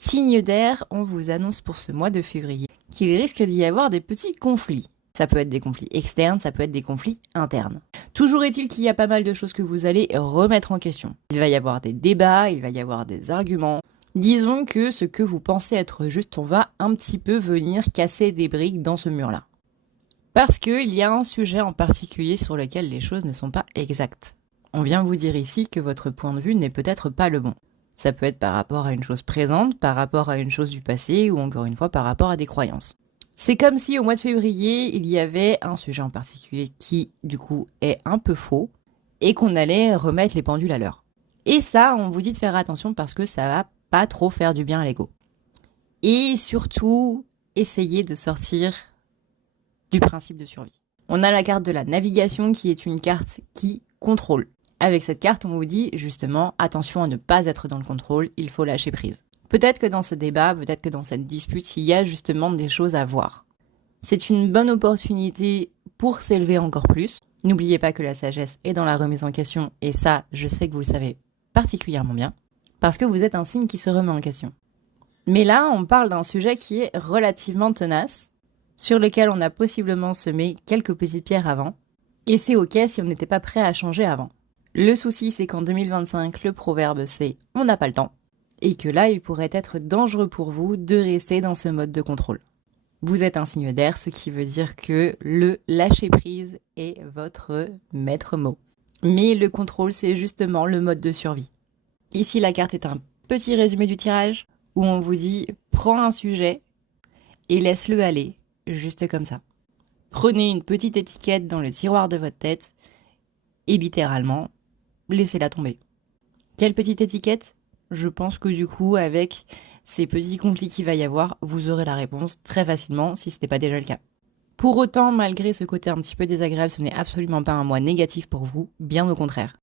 Signe d'air, on vous annonce pour ce mois de février qu'il risque d'y avoir des petits conflits. Ça peut être des conflits externes, ça peut être des conflits internes. Toujours est-il qu'il y a pas mal de choses que vous allez remettre en question. Il va y avoir des débats, il va y avoir des arguments. Disons que ce que vous pensez être juste, on va un petit peu venir casser des briques dans ce mur-là. Parce qu'il y a un sujet en particulier sur lequel les choses ne sont pas exactes. On vient vous dire ici que votre point de vue n'est peut-être pas le bon. Ça peut être par rapport à une chose présente, par rapport à une chose du passé ou encore une fois par rapport à des croyances. C'est comme si au mois de février, il y avait un sujet en particulier qui, du coup, est un peu faux et qu'on allait remettre les pendules à l'heure. Et ça, on vous dit de faire attention parce que ça va pas trop faire du bien à l'ego. Et surtout, essayez de sortir du principe de survie. On a la carte de la navigation qui est une carte qui contrôle. Avec cette carte, on vous dit justement, attention à ne pas être dans le contrôle, il faut lâcher prise. Peut-être que dans ce débat, peut-être que dans cette dispute, il y a justement des choses à voir. C'est une bonne opportunité pour s'élever encore plus. N'oubliez pas que la sagesse est dans la remise en question, et ça, je sais que vous le savez particulièrement bien, parce que vous êtes un signe qui se remet en question. Mais là, on parle d'un sujet qui est relativement tenace, sur lequel on a possiblement semé quelques petites pierres avant, et c'est ok si on n'était pas prêt à changer avant. Le souci, c'est qu'en 2025, le proverbe c'est « on n'a pas le temps », et que là, il pourrait être dangereux pour vous de rester dans ce mode de contrôle. Vous êtes un signe d'air, ce qui veut dire que le lâcher-prise est votre maître mot. Mais le contrôle, c'est justement le mode de survie. Ici, la carte est un petit résumé du tirage, où on vous dit « prends un sujet et laisse-le aller », juste comme ça. Prenez une petite étiquette dans le tiroir de votre tête, et littéralement, laissez-la tomber. Quelle petite étiquette ? Je pense que du coup, avec ces petits conflits qu'il va y avoir, vous aurez la réponse très facilement si ce n'est pas déjà le cas. Pour autant, malgré ce côté un petit peu désagréable, ce n'est absolument pas un mois négatif pour vous, bien au contraire.